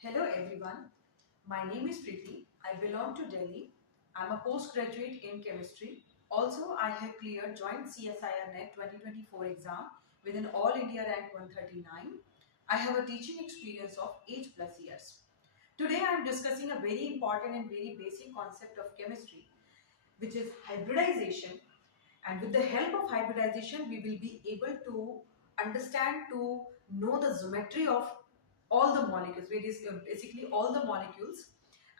Hello everyone, my name is Preeti. I belong to Delhi. I'm a postgraduate in chemistry. Also, I have cleared joint CSIR NET 2024 exam with an All India rank 139. I have a teaching experience of 8 plus years. Today I am discussing a very important and very basic concept of chemistry, which is hybridization. And with the help of hybridization, we will be able to understand, to know the geometry of all the molecules, basically all the molecules.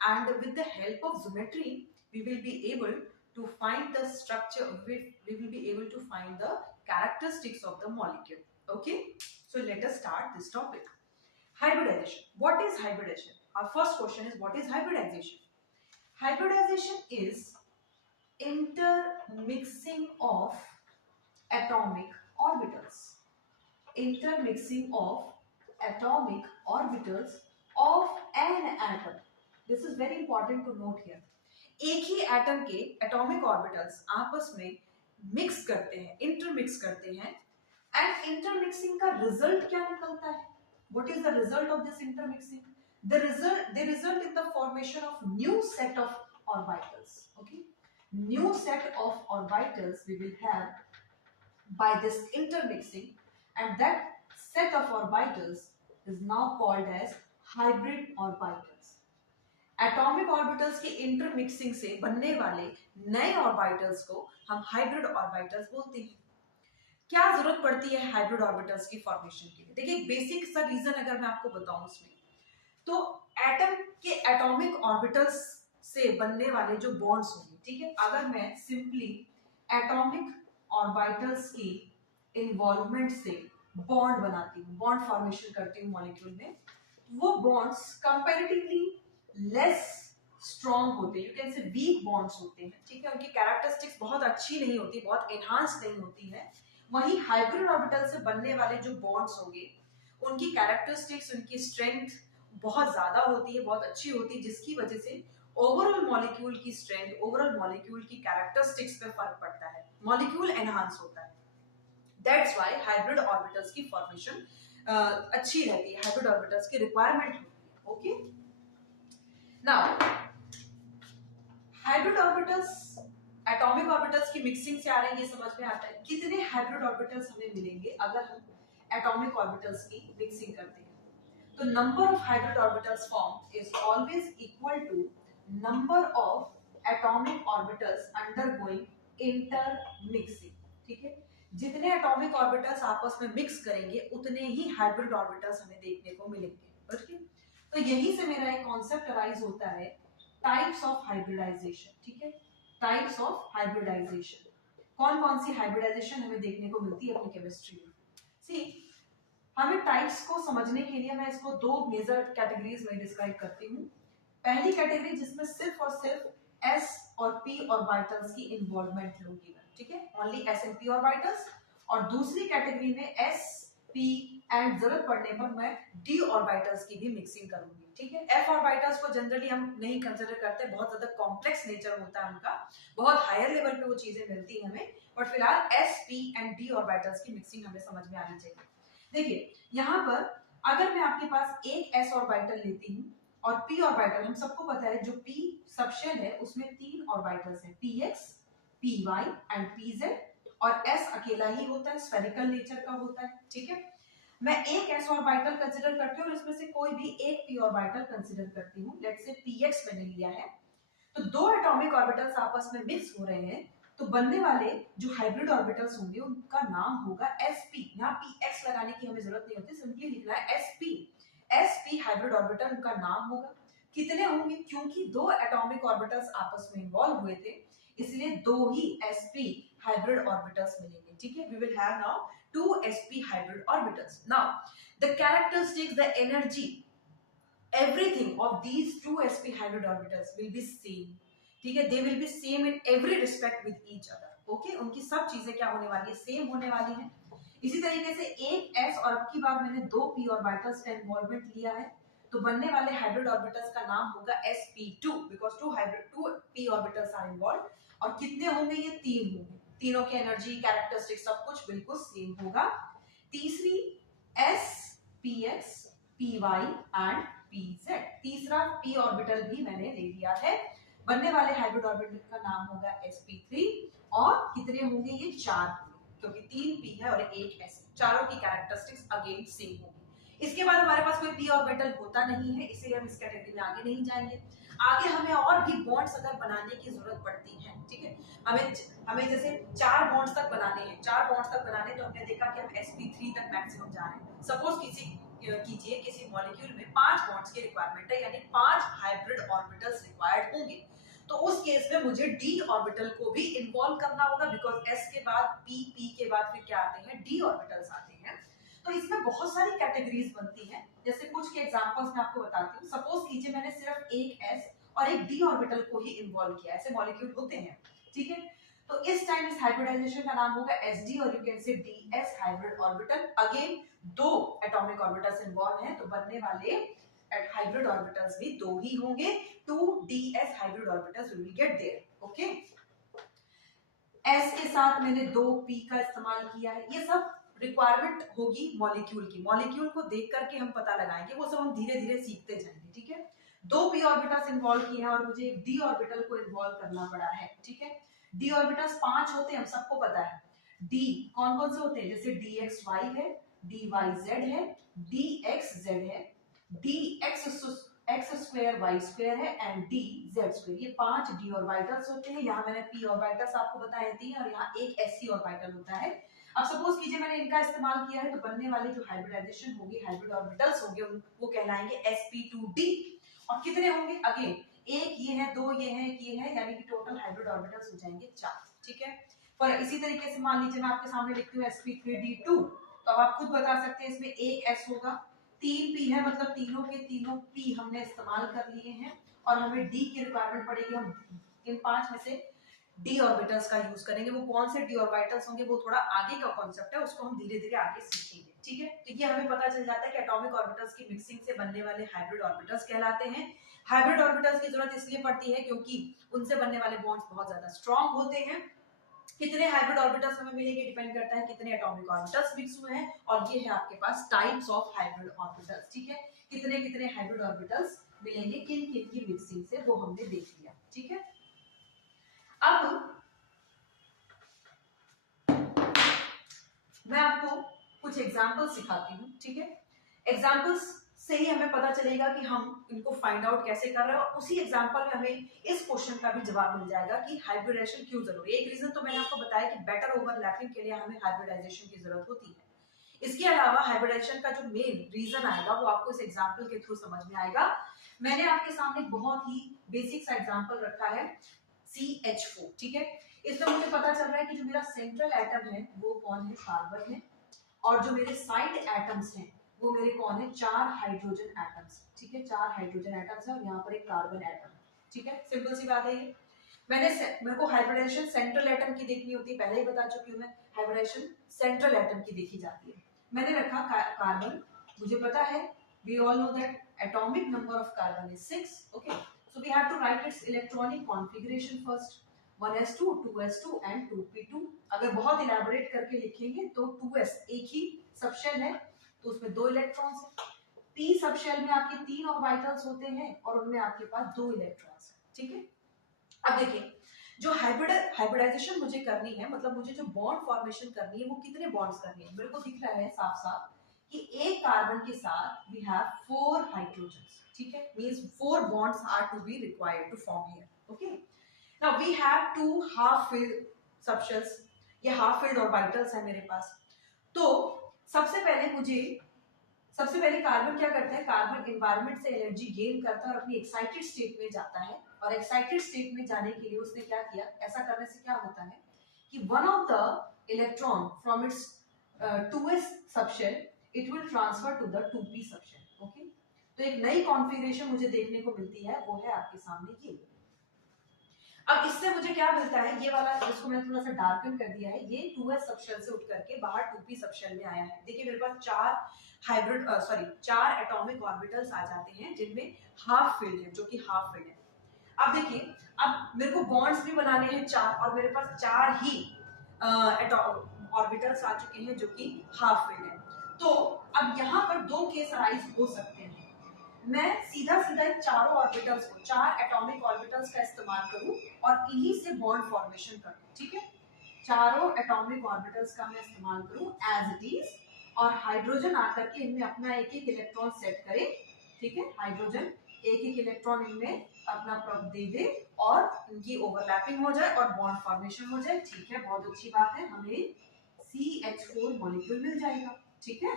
And with the help of geometry, we will be able to find the structure, we will be able to find the characteristics of the molecule. Okay, so let us start this topic. Hybridization. What is hybridization? Our first question is, what is hybridization? Hybridization is intermixing of atomic orbitals. Intermixing of atomic orbitals of an atom. This is very important to note here. एक ही atom के atomic orbitals आपस में mix करते हैं, intermix करते हैं, and intermixing का result क्या निकलता है? What is the result of this intermixing? They result in the formation of new set of orbitals. Okay, new set of orbitals we will have by this intermixing, and that set of orbitals is now called as hybrid orbitals. Atomic orbitals की intermixing से बनने वाले नए orbitals को हम hybrid orbitals बोलते हैं. क्या जरूरत पड़ती है हाइब्रिड ऑर्बिटल्स की फॉर्मेशन के लिए? देखिए, बेसिक सा रीजन अगर मैं आपको बताऊं इसमें, तो एटम के एटॉमिक ऑर्बिटल्स से बनने वाले जो बॉन्ड्स होंगे, ठीक है, अगर मैं सिंपली एटॉमिक ऑर्बिटल्स की इन्वॉल्वमेंट से बॉन्ड बनाती हूँ, बॉन्ड फॉर्मेशन करती हूँ मॉलिक्यूल में, वो बॉन्ड्स कंपैरेटिवली लेस स्ट्रॉन्ग होते हैं, you can say weak bonds होते हैं, ठीक है, उनकी कैरेक्टरिस्टिक्स बहुत अच्छी नहीं होती, बहुत एनहांस नहीं होती है. वहीं हाइब्रिड ऑर्बिटल से बनने वाले जो बॉन्ड्स होंगे, उनकी कैरेक्टरिस्टिक्स, उनकी स्ट्रेंथ बहुत ज्यादा होती है, बहुत अच्छी होती है, जिसकी वजह से ओवरऑल मॉलिक्यूल की स्ट्रेंथ, ओवरऑल मॉलिक्यूल की कैरेक्टरिस्टिक्स पे फर्क पड़ता है, मॉलिक्यूल एनहांस होता है. दैट्स व्हाई हाइब्रिड ऑर्बिटल्स की फॉर्मेशन अच्छी रहती है, हाइब्रिड ऑर्बिटल्स की रिक्वायरमेंट होती है. Okay, now hybrid orbitals atomic orbitals की मिक्सिंग से आ रहे हैं, ये समझ में आता है. कितने हाइब्रिड ऑर्बिटल्स हमें मिलेंगे अगर हम एटॉमिक ऑर्बिटल्स की मिक्सिंग करते हैं? तो number of hybrid orbitals form is always equal to number of atomic orbitals undergoing intermixing. ठीक है, जितने एटॉमिक ऑर्बिटल्स आपस में मिक्स करेंगे उतने ही हाइब्रिड ऑर्बिटल्स हमें देखने को मिलेंगे. ओके, तो यही से मेरा एक कॉन्सेप्ट अराइज होता है, टाइप्स ऑफ हाइब्रिडाइजेशन. ठीक है, टाइप्स ऑफ हाइब्रिडाइजेशन. कौन कौन सी हाइब्रिडाइजेशन हमें देखने को मिलती है अपनी केमिस्ट्री में? सी, हमें टाइप्स को समझने के लिए मैं इसको दो मेजर कैटेगरीज में डिस्क्राइब करती हूँ. पहली कैटेगरी जिसमें सिर्फ और सिर्फ एस और पी ऑर्बिटल्स की इन्वॉल्वमेंट होगी, ठीक है, only S and P orbitals. और दूसरी कैटेगरी में एस, पी एंड जरूरत पड़ने पर मैं डी ऑर्बिटल्स की भी मिक्सिंग करूंगी. ठीक है, एफ ऑर्बिटल्स को जनरली हम नहीं कंसिडर करते, बहुत ज्यादा कॉम्प्लेक्स नेचर होता है उनका, बहुत हायर लेवल पे वो चीजें मिलती है हमें. बट फिलहाल S, P and D orbitals की मिक्सिंग हमें समझ में आनी चाहिए. देखिए, यहाँ पर अगर मैं आपके पास एक s ऑर्बिटल लेती हूँ और p ऑर्बिटल, हम सबको पता है जो p सबशेल है उसमें तीन ऑर्बिटल्स हैं, px, py एंड pz, और s अकेला ही होता है, स्फेरिकल नेचर का होता है. ठीक है, मैं एक s ऑर्बिटल कंसीडर करती हूँ और इसमें से कोई भी एक p ऑर्बिटल कंसीडर करती हूँ. लेट्स से px मैंने लिया है, तो दो एटॉमिक ऑर्बिटल्स आपस में मिक्स हो रहे हैं, तो बनने वाले जो हाइब्रिड ऑर्बिटल्स होंगे उनका नाम होगा sp. यहाँ px लगाने की हमें जरूरत नहीं होती, सिंपली लिखना है sp. sp हाइब्रिड ऑर्बिटल उनका नाम होगा. कितने होंगे? क्योंकि दो एटॉमिक ऑर्बिटल्स आपस में इन्वॉल्व हुए थे, इसलिए दो ही sp हाइब्रिड ऑर्बिटल्स मिलेंगे. ठीक है, we will have now two sp hybrid orbitals. Now the characteristics, the energy, everything of these two sp hybrid orbitals will be same. ठीक है, they will be same in every respect with each other. Okay, उनकी सब चीजें क्या होने वाली है? Same होने वाली है. इसी तरीके से एक s और अब की बार मैंने दो p ऑर्बिटल्स का इन्वॉल्वमेंट लिया है, तो बनने वाले हाइब्रिड ऑर्बिटल्स का नाम होगा sp2, because two p orbitals are involve. और कितने होंगे? ये तीन होंगे. तीनों की एनर्जी, कैरेक्टरिस्टिक सब कुछ बिल्कुल सेम होगा. तीसरी s, px, py and pz। तीसरा p ऑर्बिटल भी मैंने ले लिया है। बनने वाले हाइब्रिड ऑर्बिटल का नाम होगा sp3 और कितने होंगे ये 4 होंगे क्योंकि 3 p है और 1 s, चारों की कैरेक्टरिस्टिक्स अगेन सेम होगी। इसके बाद हमारे पास कोई p ऑर्बिटल होता नहीं है, इसलिए हम इस कैटेगरी में आगे नहीं जाएंगे। आगे हमें और भी बॉन्ड्स अगर बनाने की जरूरत पड़ती है, ठीक है, हमें जैसे 4 बॉन्ड्स तक बनाने हैं, 4 बॉन्ड्स तक बनाने तो हमने देखा कि हम sp3 तक मैक्सिमम जा रहे हैं। सपोज किसी मॉलिक्यूल में 5 बॉन्ड्स की रिक्वायरमेंट है, यानी 5 हाइब्रिड ऑर्बिटल्स रिक्वायर्ड होंगे, तो उस केस में मुझे d ऑर्बिटल को भी इन्वॉल्व करना होगा बिकॉज s के बाद p के बाद फिर क्या आते हैं, d ऑर्बिटल्स आते हैं। तो इसमें बहुत सारी कैटेगरीज बनती हैं, जैसे कुछ के एग्जांपल्स मैं आपको बताती हूँ। सपोज कीजिए मैंने सिर्फ एक s और एक d ऑर्बिटल को ही इन्वॉल्व किया, ऐसे मॉलिक्यूल होते हैं, ठीक है। तो इस टाइम इस हाइब्रिडाइजेशन का नाम होगा sd और यू कैन से ds hybrid orbital. Again 2 atomic orbitals involve हैं तो बनने वाले हाइब्रिड ऑर्बिटल्स भी 2 ही होंगे, 2ds hybrid orbitals will get there. Okay, s के साथ मैंने 2p का इस्तेमाल किया है। ये सब रिक्वायरमेंट होगी मॉलिक्यूल की, मॉलिक्यूल को देख करके हम पता लगाएंगे, वो सब हम धीरे धीरे सीखते जाएंगे, ठीक है। 2 p ऑर्बिटल्स इन्वॉल्व किए हैं और मुझे एक d ऑर्बिटल को इन्वॉल्व करना पड़ा है, ठीक है। d ऑर्बिटल्स 5 होते हैं, हम सबको पता है। d कौन कौन से होते हैं, जैसे dxy है, dyz है, dxz है, dx स्क्वायर y स्क्वायर है एंड dz स्क्वायर। ये 5 d ऑर्बिटल्स होते हैं। यहाँ मैंने p ऑर्बिटल्स आपको बताए थे और यहाँ एक sc ऑर्बिटल होता है। अब सपोज कीजिए मैंने इनका इस्तेमाल किया है तो बनने वाली जो हाइब्रिडाइजेशन होगी, हाइब्रिड ऑर्बिटल्स होंगे, वो कहलाएंगे sp2d। और कितने होंगे, अगेन एक ये है, 2 ये है, एक ये है, यानी कि टोटल हाइब्रिड ऑर्बिटल्स हो जाएंगे 4, ठीक है। पर इसी तरीके से मान लीजिए मैं आपके सामने लिखती हूँ sp3d2, तो अब आप खुद बता सकते हैं इसमें एक s होगा, 3 p है, मतलब तीनों के तीनों p हमने इस्तेमाल कर लिए हैं और हमें d की रिक्वायरमेंट पड़ेगी। हम इन 5 में से d ऑर्बिटल्स का यूज करेंगे। वो कौन से d ऑर्बिटल्स होंगे वो थोड़ा आगे का कॉन्सेप्ट है, उसको हम धीरे धीरे आगे सीखेंगे, ठीक है। तो ये हमें पता चल जाता है कि एटॉमिक ऑर्बिटल्स की मिक्सिंग से बनने वाले हाइब्रिड ऑर्बिटल्स कहलाते हैं। हाइब्रिड ऑर्बिटल्स की जरूरत इसलिए पड़ती है क्योंकि उनसे बनने वाले बॉन्ड्स बहुत ज्यादा स्ट्रांग होते हैं। कितने हाइब्रिड ऑर्बिटल्स हमें मिलेंगे डिपेंड करता है कितने एटॉमिक ऑर्बिटल्स मिक्स हुए हैं। और ये है आपके पास टाइप्स ऑफ हाइब्रिड ऑर्बिटल्स, ठीक है। कितने कितने हाइब्रिड ऑर्बिटल्स मिलेंगे किन किन की मिक्सिंग से, वो हमने देख लिया, ठीक है। अब मैं आपको कुछ एग्जांपल्स सिखाती हूँ, ठीक है। एग्जांपल्स से ही हमें पता चलेगा कि हम इनको फाइंड आउट कैसे कर रहे हैं और उसी एग्जांपल में हमें इस क्वेश्चन का भी जवाब मिल जाएगा कि हाइब्रिडाइजेशन क्यों जरूरी है। एक रीजन तो मैंने आपको बताया कि बेटर ओवरलैपिंग के लिए हमें हाइब्रिडाइजेशन की जरूरत होती है। इसके अलावा हाइब्रिडाइजेशन का जो मेन रीजन आएगा वो आपको इस एग्जाम्पल के थ्रू समझ में आएगा। मैंने आपके सामने बहुत ही बेसिक सा एग्जाम्पल रखा है CH4, ठीक है। इसमें मुझे पता चल रहा है कि जो मेरा सेंट्रल एटम है वो कौन है, कार्बन है, और जो मेरे साइड एटम्स हैं वो मेरे कौन है, 4 हाइड्रोजन एटम्स, ठीक है। 4 हाइड्रोजन एटम्स है और यहाँ पर एक कार्बन एटम, ठीक है। सिंपल सी बात है ये। मेरे को हाइब्रिडाइजेशन सेंट्रल एटम की देखनी होती है, पहले ही बता चुकी हूँ मैं, हाइब्रिडाइजेशन सेंट्रल एटम की देखी जाती है। मैंने रखा कार्बन, मुझे पता है, we all know that atomic number of carbon is 6, okay. So we have to write its electronic configuration first, 1s2 2s2 and 2p2। अगर बहुत इलैबोरेट करके लिखेंगे तो 2s एक ही सबशेल है तो उसमें 2 इलेक्ट्रॉन्स हैं, p सबशेल में आपके 3 ऑर्बिटल्स होते हैं और उनमें आपके पास 2 इलेक्ट्रॉन्स हैं, ठीक है। अब देखिए जो हाइब्रिडाइजेशन मुझे करनी है, मतलब मुझे जो बॉन्ड फॉर्मेशन करनी है वो कितने बॉन्ड्स करनी है, मेरे को दिख रहा है साफ साफ कि एक कार्बन के साथ वी हैव 4 हाइड्रोजन्स, ठीक है। Means 4 bonds are to be required to form here, okay. Now we have 2 half-filled subshells, ये half-filled orbitals है मेरे पास। तो सबसे पहले कार्बन क्या करता है, कार्बन एनवायरनमेंट से एनर्जी गेन करता है और अपनी एक्साइटेड स्टेट में जाता है। और एक्साइटेड स्टेट में जाने के लिए उसने क्या किया, ऐसा करने से क्या होता है कि one of the electron from its 2s subshell it will transfer to the 2p subshell, okay. तो एक नई कॉन्फ़िगरेशन मुझे देखने को मिलती है, वो है आपके सामने ये। अब इससे मुझे क्या मिलता है, ये वाला जिसको मैंने थोड़ा सा डार्कन कर दिया है, ये 2s सबशेल से उठ करके बाहर 2p सबशेल में आया है। देखिए मेरे पास 4 एटॉमिक ऑर्बिटल्स आ जाते हैं जिनमें हाफ फिल्ड है, जो कि हाफ फिल्ड है। अब देखिए, अब मेरे को बॉन्ड्स भी बनाने हैं 4 और मेरे पास 4 ही ऑर्बिटल्स आ चुके हैं जो कि हाफ फिल्ड है। तो अब यहाँ पर 2 केस अराइज हो सकते हैं। मैं सीधा सीधा इन चारों ऑर्बिटल्स को, चार एटॉमिक ऑर्बिटल्स का इस्तेमाल करूं और इन्हीं से बॉन्ड फॉर्मेशन करूं, ठीक है। चारों एटॉमिक ऑर्बिटल्स का मैं इस्तेमाल करूं एज इट इज, और हाइड्रोजन आकर के इनमें अपना एक एक इलेक्ट्रॉन सेट करे, ठीक है। हाइड्रोजन एक एक इलेक्ट्रॉन इनमें अपना दे दे और इनकी ओवरलैपिंग हो जाए और बॉन्ड फॉर्मेशन हो जाए, ठीक है। बहुत अच्छी बात है, हमें CH4 मॉलिक्यूल मिल जाएगा, ठीक है।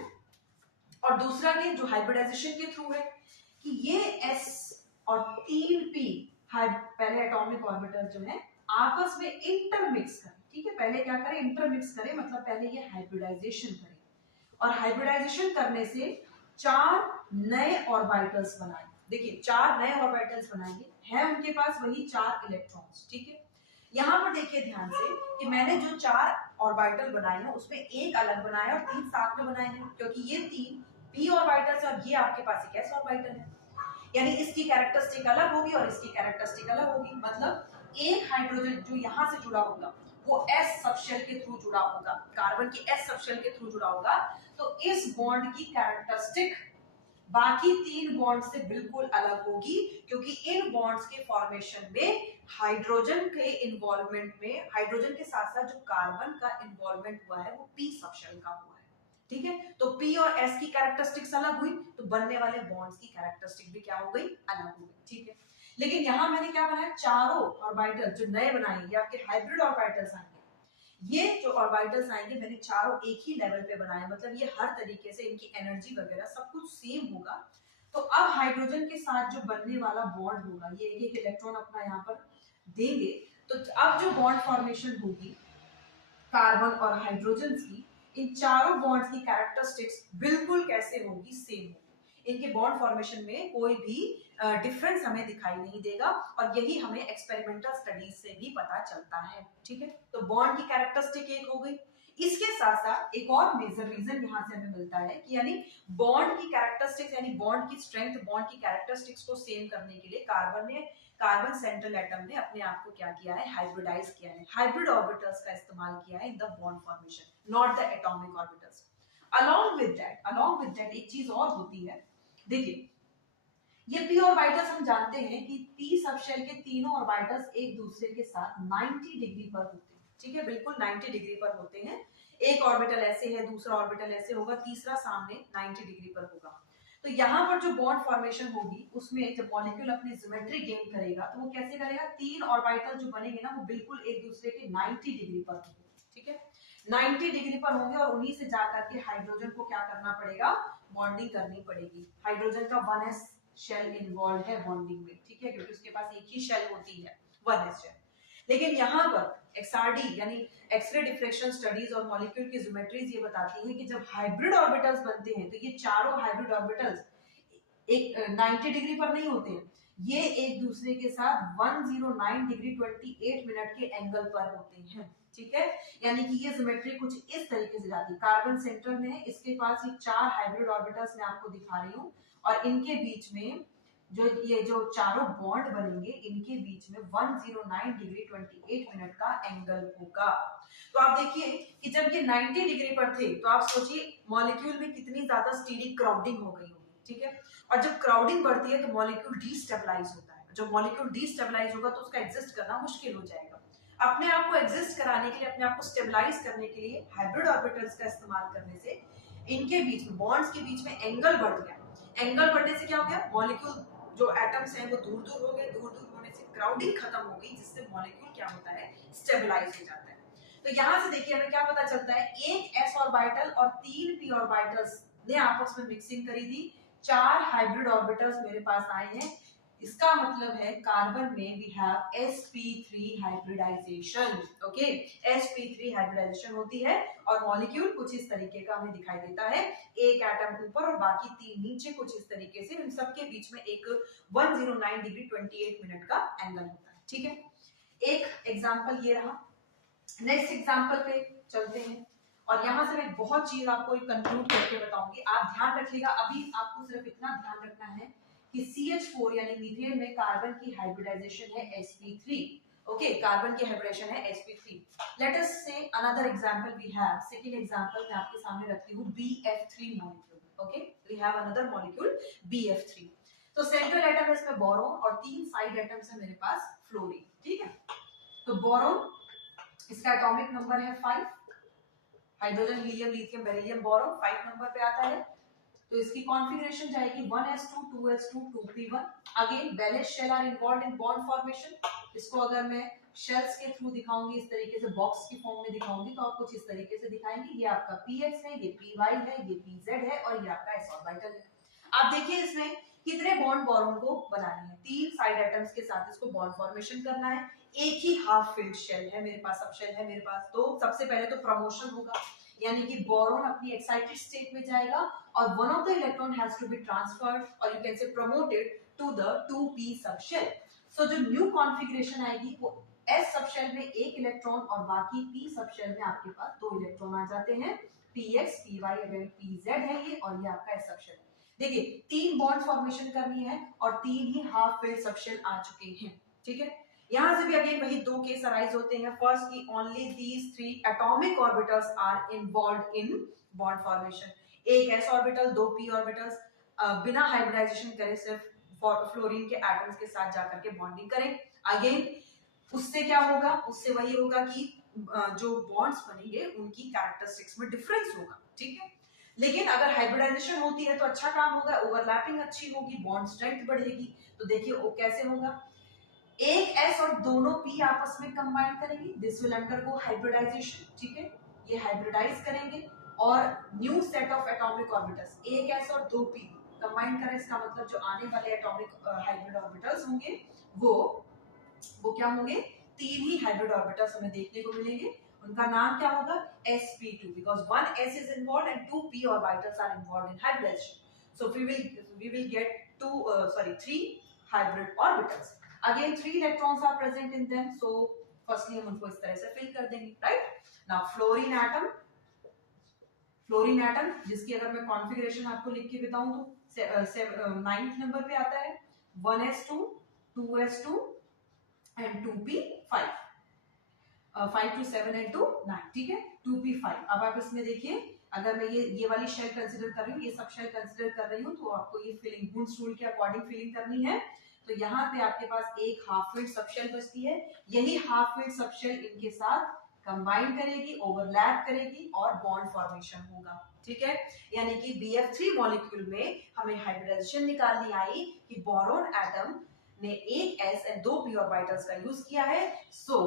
और दूसरा के जो हाइब्रिडाइजेशन के थ्रू है कि ये S और 3P पहले एटॉमिक ऑर्बिटल जो है आपस में इंटरमिक्स करें, ठीक है। पहले क्या करें, इंटरमिक्स करें, मतलब पहले ये हाइब्रिडाइजेशन करें, और हाइब्रिडाइजेशन करने से 4 नए ऑर्बिटल्स बनाए। देखिए 4 नए ऑर्बिटल्स बनाएंगे, है उनके पास वही 4 इलेक्ट्रॉन्स, ठीक है। यहाँ पर देखिए ध्यान से कि मैंने जो 4 ऑर्बिटल बनाए हैं उसमें एक अलग बनाया और 3 साथ में बनाए हैं, क्योंकि ये 3 p ऑर्बिटल्स और ये आपके पास एक s ऑर्बिटल है, यानी इसकी कैरेक्टरिस्टिक अलग होगी और इसकी कैरेक्टरिस्टिक अलग होगी। मतलब एक हाइड्रोजन जो यहाँ से जुड़ा होगा वो s सबशेल के थ्रू जुड़ा होगा, कार्बन की s सबशेल के थ्रू जुड़ा होगा, तो इस बॉन्ड की कैरेक्टरिस्टिक बाकी 3 बॉन्ड से बिल्कुल अलग होगी, क्योंकि इन बॉन्ड्स के फॉर्मेशन में हाइड्रोजन के इन्वॉल्वमेंट में, हाइड्रोजन के साथ साथ जो कार्बन का इन्वॉल्वमेंट हुआ है वो p सबशेल का हुआ है, ठीक है। तो P और S की कैरेक्टरिस्टिक्स अलग हुई, तो बनने वाले बॉन्ड्स की कैरेक्टरिस्टिक भी क्या हो गई, अलग हो गई, ठीक है। लेकिन यहाँ मैंने क्या बनाया, चारों ऑर्बिटल जो नए बनाए ये आपके हाइब्रिड ऑर्बिटल्स आएंगे। ये जो ऑर्बिटल्स आएंगे मैंने चारों एक ही लेवल पे बनाए, मतलब ये हर तरीके से इनकी एनर्जी वगैरह सब कुछ सेम होगा। तो अब हाइड्रोजन के साथ जो बनने वाला बॉन्ड होगा, ये एक एक इलेक्ट्रॉन अपना यहाँ पर देंगे, तो अब जो बॉन्ड फॉर्मेशन होगी कार्बन और हाइड्रोजन की, इन चारों बॉन्ड्स की कैरेक्टरिस्टिक्स बिल्कुल कैसे होगी, सेम होगी। इनके बॉन्ड फॉर्मेशन में कोई भी डिफरेंस हमें दिखाई नहीं देगा, और यही हमें एक्सपेरिमेंटल स्टडीज से भी पता चलता है, ठीक है। तो बॉन्ड की कैरेक्टरिस्टिक एक हो गई। इसके साथ साथ एक और मेजर रीजन यहाँ से हमें मिलता है कि यानी बॉन्ड की कैरेक्टरिस्टिक्स, यानी बॉन्ड की स्ट्रेंथ, बॉन्ड की कैरेक्टरिस्टिक्स को सेम करने के लिए कार्बन सेंट्रल एटम ने अपने आप को क्या किया है, हाइब्रिडाइज किया है, हाइब्रिड ऑर्बिटल्स का इस्तेमाल किया है in the bond formation, not the atomic orbitals. Along with that एक चीज और होती है, देखिए ये p ऑर्बिटल्स हम जानते हैं कि p सबशेल के तीनों ऑर्बिटल्स एक दूसरे के साथ 90 डिग्री पर होते हैं, ठीक है, बिल्कुल 90 डिग्री पर होते हैं। एक ऑर्बिटल ऐसे है, दूसरा ऑर्बिटल ऐसे होगा, तीसरा सामने 90 डिग्री पर होगा। तो यहाँ पर जो बॉन्ड फॉर्मेशन होगी उसमें जब मॉलिक्यूल अपनी ज्योमेट्री गेन करेगा तो वो कैसे करेगा, 3 ऑर्बिटल जो बनेंगे ना वो बिल्कुल एक दूसरे के 90 डिग्री पर होंगे, ठीक है, 90 डिग्री पर होंगे, और उन्हीं से जाकर के हाइड्रोजन को क्या करना पड़ेगा, बॉन्डिंग करनी पड़ेगी। हाइड्रोजन का 1s शेल इन्वॉल्व है बॉन्डिंग में, ठीक है, क्योंकि उसके पास एक ही शेल होती है 1s शेल। लेकिन यहाँ पर एक्सआरडी यानी एक्सरे डिफ्रेक्शन स्टडीज और मॉलिक्यूल की ज्योमेट्रीज ये बताती है कि जब हाइब्रिड ऑर्बिटल्स बनते हैं तो ये चारों हाइब्रिड ऑर्बिटल्स एक 90 डिग्री पर नहीं होते हैं, ये एक दूसरे के साथ 109 डिग्री 28 मिनट के एंगल पर होते हैं, ठीक है। यानी कि ये ज्योमेट्री कुछ इस तरीके से जाती है, कार्बन सेंटर में है, इसके पास ये 4 हाइब्रिड ऑर्बिटल्स मैं आपको दिखा रही हूँ, और इनके बीच में जो चारों बॉन्ड बनेंगे इनके बीच में 109 डिग्री 28 मिनट का एंगल होगा। तो आप देखिए कि जब ये 90 डिग्री पर थे तो आप सोचिए मॉलिक्यूल में कितनी ज्यादा स्टीरिक क्राउडिंग हो गई होगी, ठीक है। और जब क्राउडिंग बढ़ती है तो मॉलिक्यूल डीस्टेबलाइज होता है, जब मॉलिक्यूल डीस्टेबलाइज होगा तो उसका एग्जिस्ट करना मुश्किल हो जाएगा। अपने आप को एग्जिस्ट कराने के लिए, अपने आप को स्टेबलाइज करने के लिए हाइब्रिड ऑर्बिटल्स का इस्तेमाल करने से इनके बीच में, बॉन्ड्स के बीच में एंगल बढ़ गया। एंगल बढ़ने से क्या हो गया, मॉलिक्यूल जो एटम्स हैं वो दूर दूर हो गए, दूर दूर होने से क्राउडिंग खत्म हो गई, जिससे मॉलिक्यूल क्या होता है, स्टेबलाइज हो जाता है। तो यहाँ से देखिए हमें क्या पता चलता है, एक s ऑर्बिटल और 3 p ऑर्बिटल्स ने आपस में मिक्सिंग करी थी, 4 हाइब्रिड ऑर्बिटल्स मेरे पास आए हैं। इसका मतलब है कार्बन में we have sp3 hybridization, okay, sp3 hybridization होती है, और मॉलिक्यूल कुछ इस तरीके का हमें दिखाई देता है, एक एटम ऊपर और बाकी 3 नीचे, कुछ इस तरीके से, इन सबके बीच में एक 109 डिग्री 28 मिनट का एंगल होता है, ठीक है। एक एग्जांपल ये रहा। नेक्स्ट एग्जांपल पे चलते हैं, और यहाँ से मैं बहुत चीज आपको कंक्लूड करके बताऊंगी, आप ध्यान रखिएगा। अभी आपको सिर्फ इतना ध्यान रखना है कि CH4 यानी मीथेन में कार्बन की हाइब्रिडाइजेशन है sp3, ओके, कार्बन की हाइब्रिडेशन है sp3। Let us say another example we have, second example मैं आपके सामने रखती हूँ BF3 molecule, okay, we have another molecule BF3। तो सेंट्रल एटम है इसमें बोरोन और 3 साइड एटम्स है मेरे पास फ्लोरीन, ठीक है। तो बोरोन इसका एटॉमिक नंबर है 5, hydrogen helium lithium beryllium boron 5 number पे आता है। तो इसकी कॉन्फ़िगरेशन जाएगी 1s2 2s2 2p1। Again valence shell are involved in bond formation. इसको अगर मैं शेल्स के थ्रू दिखाऊंगी, इस तरीके से बॉक्स की फॉर्म में दिखाऊंगी, तो आप कुछ इस तरीके से दिखाएंगे, ये आपका px है, ये py है, ये pz है और ये आपका s ऑर्बिटल है। आप देखिए इसमें कितने बॉन्ड बोरोन को बनाने हैं, 3 साइड एटम्स के साथ इसको बॉन्ड फॉर्मेशन करना है। एक ही हाफ फिल्ड शेल है मेरे पास, सब शेल है मेरे पास। तो सबसे पहले तो प्रमोशन होगा, यानी कि बोरोन अपनी एक्साइटेड स्टेट में जाएगा और one of the electron has to be transferred और you can say promoted to the 2p subshell. So जो न्यू कॉन्फ़िगरेशन आएगी वो s सबशेल में एक इलेक्ट्रॉन और बाकी p सबशेल में आपके पास 2 इलेक्ट्रॉन आ जाते हैं, px py अगर pz है ये, और ये आपका s सबशेल है। देखिए 3 बॉन्ड फॉर्मेशन करनी है और 3 ही हाफ फिल्ड सबशेल आ चुके हैं, ठीक है। यहां से भी अगेन वही 2 केस अराइज होते हैं। फर्स्ट की only these 3 atomic orbitals are involved in bond formation. एक s ऑर्बिटल, 2 p ऑर्बिटल्स बिना हाइब्रिडाइजेशन करे सिर्फ फ्लोरीन के एटम्स के साथ जाकर के बॉन्डिंग करें। अगेन उससे क्या होगा, उससे वही होगा कि जो बॉन्ड्स बनेंगे उनकी कैरेक्टरिस्टिक्स में डिफरेंस होगा, ठीक है। लेकिन अगर हाइब्रिडाइजेशन होती है तो अच्छा काम होगा, ओवरलैपिंग अच्छी होगी, बॉन्ड स्ट्रेंथ बढ़ेगी। तो देखिए वो कैसे होगा, एक s और दोनों p आपस में कंबाइन करेंगे, दिस विल अंडरगो हाइब्रिडाइजेशन, ठीक है। ये हाइब्रिडाइज करेंगे और new set of atomic orbitals, एक s और 2 p कंबाइन करें, इसका मतलब जो आने वाले एटॉमिक हाइब्रिड ऑर्बिटल्स होंगे वो क्या होंगे, 3 ही हाइब्रिड ऑर्बिटल्स हमें देखने को मिलेंगे। उनका नाम क्या होगा, sp2, because one s is involved and 2 p orbitals are involved in hybridization. So we will get 3 hybrid orbitals. Again 3 electrons are present in them, so firstly हम उनको इस तरह से फिल कर देंगे, right? Now fluorine atom जिसकी अगर मैं कॉन्फ़िगरेशन आपको लिख के बताऊं तो 9th नंबर पे आता है, 1s2 2s2 and 2p5, 5 to 7 and to 9, ठीक है, 2p5। अब आप इसमें देखिए, अगर मैं ये वाली शेल कंसीडर कर रही हूँ, ये सब शेल कंसीडर कर रही हूँ, तो आपको ये फिलिंग वुंड्स रूल के अकॉर्डिंग फिलिंग करनी है। तो यहाँ पे आपके पास एक हाफ फिल्ड सबशेल बचती है, यही हाफ फिल्ड सबशेल इनके साथ कंबाइन करेगी, ओवरलैप करेगी और बॉन्ड फॉर्मेशन होगा, ठीक है। यानी कि BF3 मॉलिक्यूल में हमें हाइब्रिडाइजेशन निकालनी आई कि बोरोन एटम ने एक s और 2 p ऑर्बिटल्स का यूज किया है। सो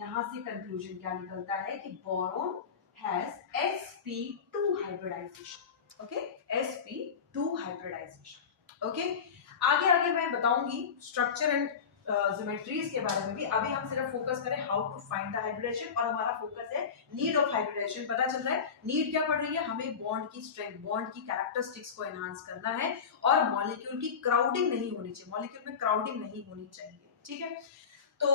यहां से कंक्लूजन क्या निकलता है कि boron has sp2 hybridization, okay, sp2 hybridization, okay. आगे मैं बताऊंगी स्ट्रक्चर एंड ज्योमेट्रीज के बारे में भी। अभी हम सिर्फ फोकस करें how to find the hybridization, और हमारा फोकस है नीड ऑफ हाइब्रिडेशन। पता चल रहा है नीड क्या पड़ रही है, हमें बॉन्ड की स्ट्रेंथ, बॉन्ड की कैरेक्टरिस्टिक्स को एनहांस करना है और मॉलिक्यूल की क्राउडिंग नहीं होनी चाहिए, मॉलिक्यूल में क्राउडिंग नहीं होनी चाहिए, ठीक है। तो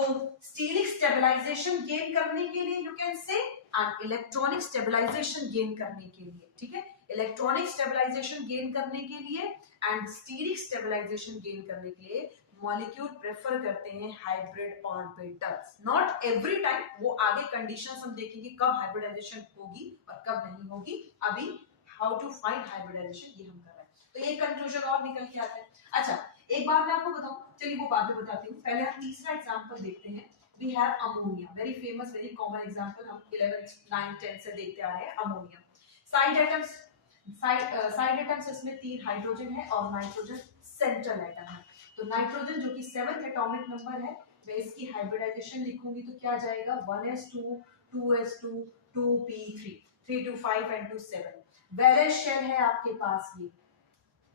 स्टीरिक स्टेबलाइजेशन गेन करने के लिए you can say, and electronic stabilization gain करने के लिए, ठीक है, इलेक्ट्रॉनिक स्टेबलाइजेशन गेन करने के लिए एंड स्टीरिक स्टेबलाइजेशन गेन करने के लिए मॉलिक्यूल प्रेफर करते हैं hybrid orbitals. Not every time, वो आगे कंडीशंस हम देखेंगे कब हाइब्रिडाइजेशन होगी और कब नहीं होगी। अभी हाउ टू फाइंड हाइब्रिडाइजेशन ये हम कर रहे हैं, तो ये कंक्लूजन और निकल के आता है। अच्छा एक बात मैं आपको बताऊं, चलिए वो बात में बताती हूँ, पहले हम तीसरा एग्जांपल देखते हैं। We have ammonia, very famous very common example, हम 11th 9th 10th से देखते आ रहे हैं। अमोनिया साइड एटम्स इसमें 3 हाइड्रोजन है और नाइट्रोजन सेंट्रल एटम है। तो नाइट्रोजन जो कि 7th एटॉमिक नंबर है, मैं इसकी हाइब्रिडाइजेशन लिखूंगी तो क्या जाएगा, 1s2 2s2 2p3 3 to 5 and to 7। Valence shell है आपके पास ये,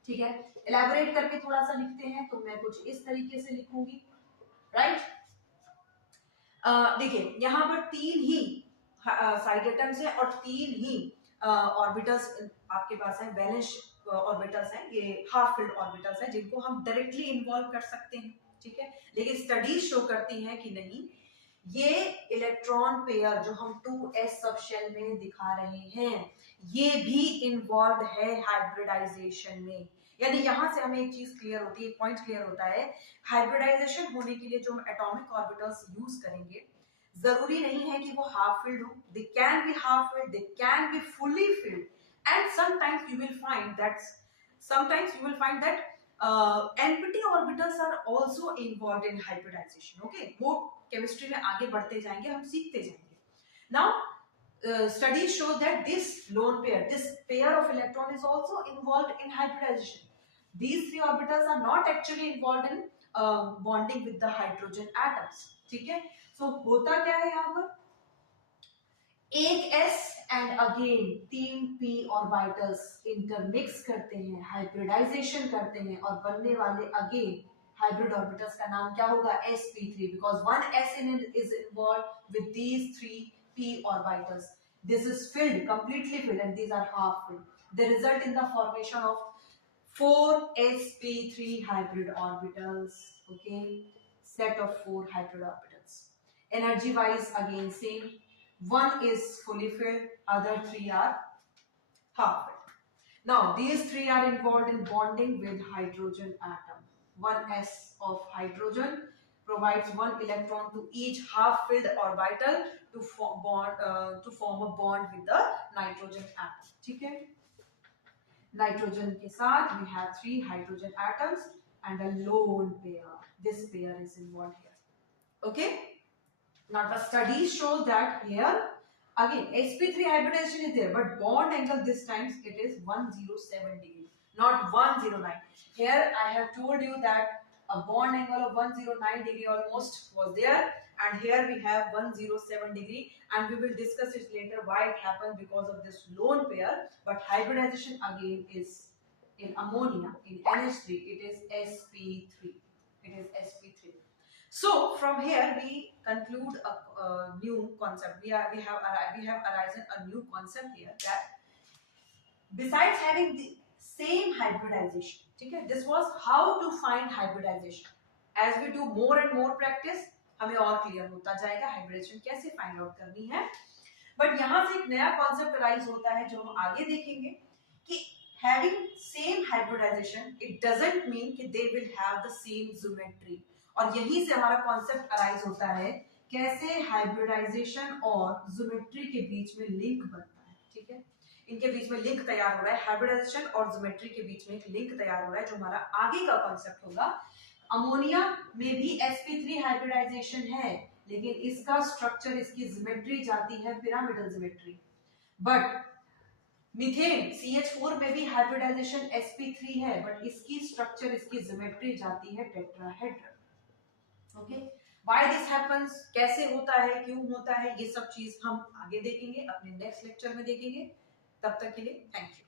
ठीक है। इलैबोरेट करके थोड़ा सा लिखते हैं तो मैं कुछ इस तरीके से लिखूंगी, राइट। देखिए यहाँ पर 3 ही साइड एटम्स है और 3 ही ऑर्बिटल्स आपके पास है, वैलेंस ऑर्बिटल्स हैं, ये हाफ फिल्ड ऑर्बिटल्स हैं जिनको हम डायरेक्टली इन्वॉल्व कर सकते हैं, ठीक है। लेकिन स्टडीज शो करती हैं कि नहीं, ये इलेक्ट्रॉन पेयर जो हम 2s सबशेल में दिखा रहे हैं ये भी इन्वॉल्व है हाइब्रिडाइजेशन में। यानी यहां से हमें एक चीज क्लियर होती है, एक पॉइंट क्लियर होता है, हाइब्रिडाइजेशन होने के लिए जो हम एटॉमिक ऑर्बिटल्स यूज करेंगे जरूरी नहीं है कि वो हाफ फिल्ड हो, they can be half filled, they can be fully filled, and sometimes you will find that npt orbitals are also involved in hybridization. Okay, वो केमिस्ट्री में आगे बढ़ते जाएंगे, हम सीखते जाएंगे. Now studies show that this lone pair, this pair of electron is also involved in hybridization. These three orbitals are not actually involved in bonding with the hydrogen atoms. ठीक है, so होता क्या है यहाँ पर, एक s and again 3p orbitals intermix करते हैं, हाइब्रिडाइजेशन करते हैं और बनने वाले अगेन हाइब्रिड ऑर्बिटल्स का नाम क्या होगा, sp3, because one s in it is involved with these 3p orbitals. This is filled, completely filled, and these are half filled. They result in the formation of 4sp3 hybrid orbitals. Okay, set of 4 hybrid orbitals. Energy wise again same. One is fully filled, other 3 are half filled. Now these 3 are involved in bonding with hydrogen atom. 1s of hydrogen provides 1 electron to each half filled orbital to form a bond with the nitrogen atom. ठीक है, nitrogen के साथ we have 3 hydrogen atoms and a lone pair. This pair is involved here. Okay, now the studies show that here again sp3 hybridization is there, but bond angle this times it is 107 degree, not 109. Here I have told you that a bond angle of 109 degree almost was there, and here we have 107 degree, and we will discuss it later why it happened because of this lone pair. But hybridization again is in ammonia, in NH3 it is sp3, it is sp3. So from here we conclude a new concept. We have arisen a new concept here that besides having the same hybridization, ठीक है, this was how to find hybridization. As we do more and more practice, हमें और clear होता जाएगा hybridisation कैसे find out करनी है. But यहाँ से एक नया कॉन्सेप्ट अराइज होता है जो हम आगे देखेंगे कि having same hybridization it doesn't mean कि they will have the same geometry. और यहीं से हमारा कॉन्सेप्ट अराइज होता है कैसे हाइब्रिडाइजेशन और ज्योमेट्री के बीच में लिंक बनता है. ठीक है, इनके बीच में लिंक तैयार हो रहा है, हाइब्रिडाइजेशन और ज्योमेट्री के बीच में एक लिंक तैयार हो रहा है जो हमारा आगे का कॉन्सेप्ट होगा. अमोनिया में भी sp3 हाइब्रिडाइजेशन है, लेकिन इसका स्ट्रक्चर, इसकी ज्योमेट्री जाती है pyramidal geometry. But methane CH4 में भी हाइब्रिडाइजेशन sp3 है, बट इसकी स्ट्रक्चर, इसकी ज्योमेट्री जाती है tetrahedral. Okay, why this happens, कैसे होता है, क्यों होता है, ये सब चीज हम आगे देखेंगे, अपने नेक्स्ट लेक्चर में देखेंगे. तब तक के लिए थैंक यू.